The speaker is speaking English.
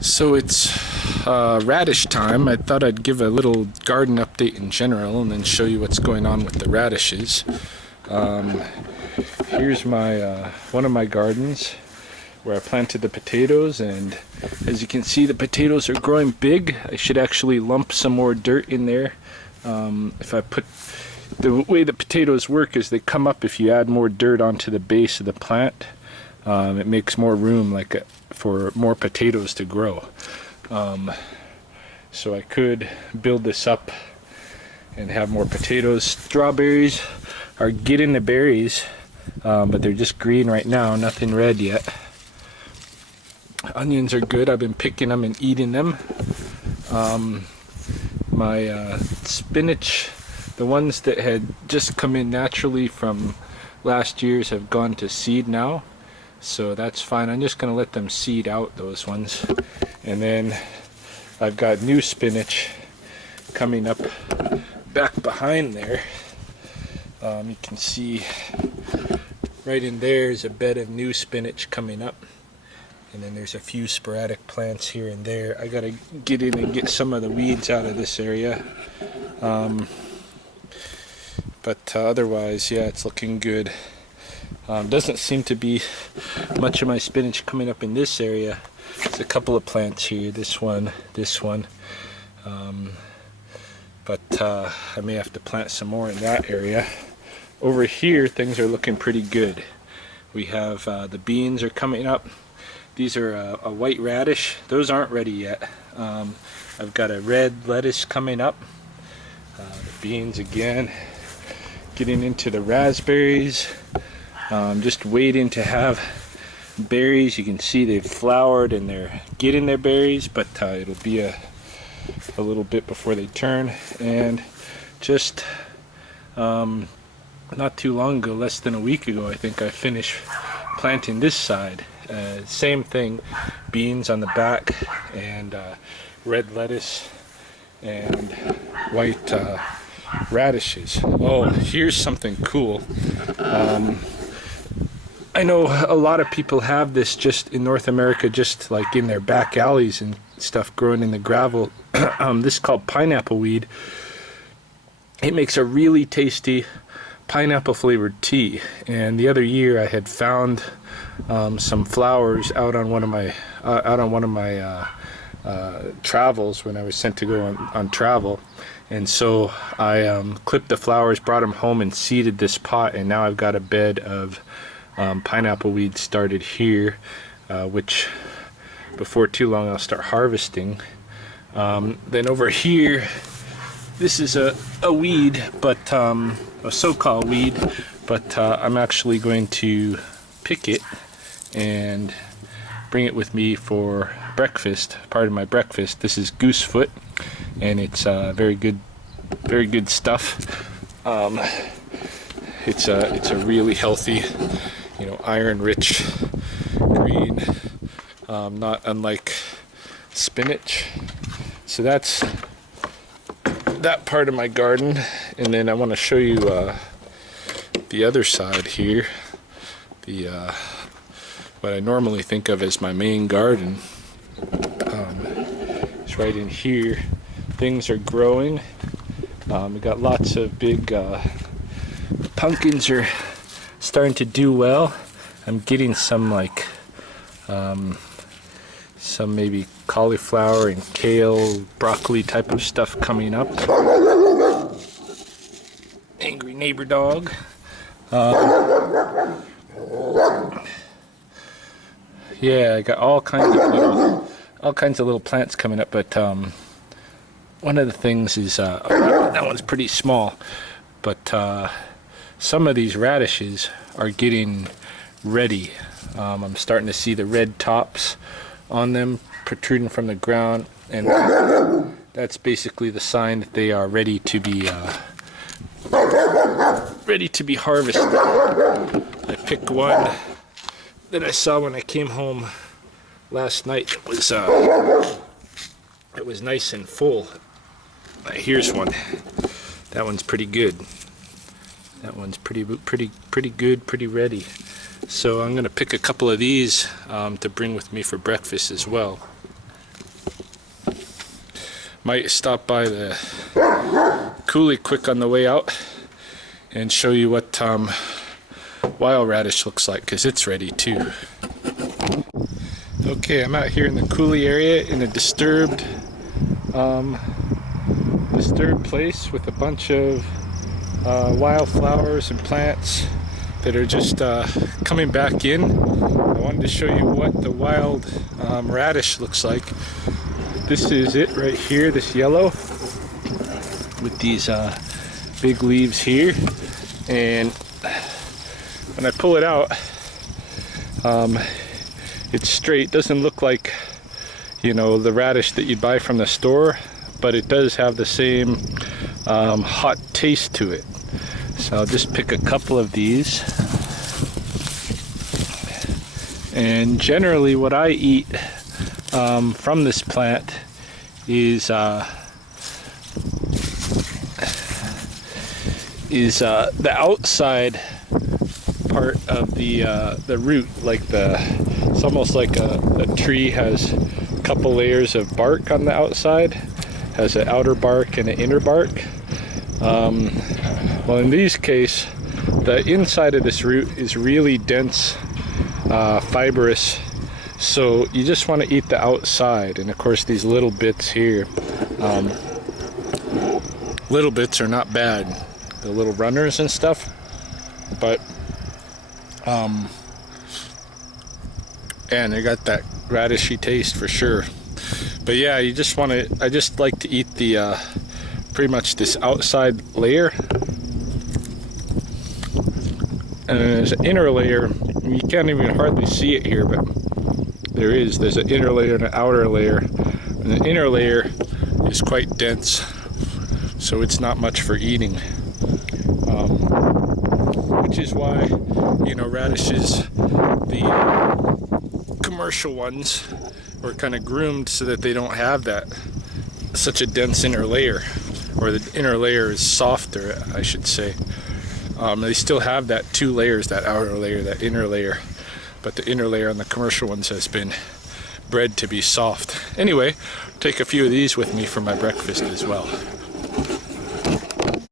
So it's radish time. I thought I'd give a little garden update in general and then show you what's going on with the radishes. Here's my one of my gardens where I planted the potatoes, and as you can see, the potatoes are growing big. I should actually lump some more dirt in there. If I put the way the potatoes work is they come up if you add more dirt onto the base of the plant. It makes more room for more potatoes to grow. So I could build this up and have more potatoes. Strawberries are getting the berries, but they're just green right now, nothing red yet. Onions are good. I've been picking them and eating them. My spinach, the ones that had just come in naturally from last year's, have gone to seed now. So that's fine. I'm just going to let them seed out, those ones. And then I've got new spinach coming up back behind there. You can see right in there is a bed of new spinach coming up. And then there's a few sporadic plants here and there. I got to get in and get some of the weeds out of this area. But otherwise, yeah, it's looking good. Doesn't seem to be much of my spinach coming up in this area. There's a couple of plants here, this one. But I may have to plant some more in that area. Over here, things are looking pretty good. We have the beans are coming up. These are a white radish. Those aren't ready yet. I've got a red lettuce coming up. The beans again. Getting into the raspberries. Just waiting to have berries. You can see they've flowered and they're getting their berries, but it'll be a little bit before they turn. And just not too long ago, less than a week ago, I think, I finished planting this side. Same thing, beans on the back, and red lettuce and white radishes. Oh, here's something cool. I know a lot of people have this just in North America, just like in their back alleys and stuff, growing in the gravel. This is called pineapple weed. It makes a really tasty pineapple flavored tea. And the other year I had found some flowers out on one of my travels when I was sent to go on travel. And so I clipped the flowers, brought them home, and seeded this pot, and now I've got a bed of pineapple weed started here, which before too long I'll start harvesting. Then over here, this is a weed, but a so-called weed, but I'm actually going to pick it and bring it with me for breakfast, part of my breakfast. This is goosefoot, and it's very good stuff. It's a really healthy, iron-rich green, not unlike spinach. So that's that part of my garden, and then I want to show you the other side here, what I normally think of as my main garden. It's right in here. Things are growing. We got lots of big pumpkins are starting to do well. I'm getting some some maybe cauliflower and kale, broccoli type of stuff coming up. Angry neighbor dog. Yeah, I got all kinds of little plants coming up, but one of the things is that one's pretty small, but some of these radishes are getting ready. I'm starting to see the red tops on them protruding from the ground, and that's basically the sign that they are ready to be harvested. I picked one that I saw when I came home last night. It was nice and full. Here's one. That one's pretty good. That one's pretty good, pretty ready. So I'm going to pick a couple of these to bring with me for breakfast as well. Might stop by the coulee quick on the way out and show you what wild radish looks like, because it's ready too. Okay, I'm out here in the coulee area in a disturbed place with a bunch of wildflowers and plants that are just coming back in. I wanted to show you what the wild radish looks like. This is it right here, this yellow with these big leaves here. And when I pull it out, it's straight. Doesn't look like, you know, the radish that you'd buy from the store, but it does have the same hot taste to it. So I'll just pick a couple of these. And generally what I eat from this plant is the outside part of the root, like it's almost like a tree has a couple layers of bark on the outside, has an outer bark and an inner bark. Well, in this case, the inside of this root is really dense, fibrous, so you just want to eat the outside. And of course these little bits here, little bits are not bad, the little runners and stuff, but and they got that radishy taste for sure. But yeah, you just want to, I just like to eat the pretty much this outside layer, and then there's an inner layer. You can't even hardly see it here, but there's an inner layer and an outer layer, and the inner layer is quite dense, so it's not much for eating, which is why, you know, radishes, the commercial ones, were kind of groomed so that they don't have such a dense inner layer, or the inner layer is softer, I should say. They still have that two layers, that outer layer, that inner layer, but the inner layer on the commercial ones has been bred to be soft. Anyway, take a few of these with me for my breakfast as well.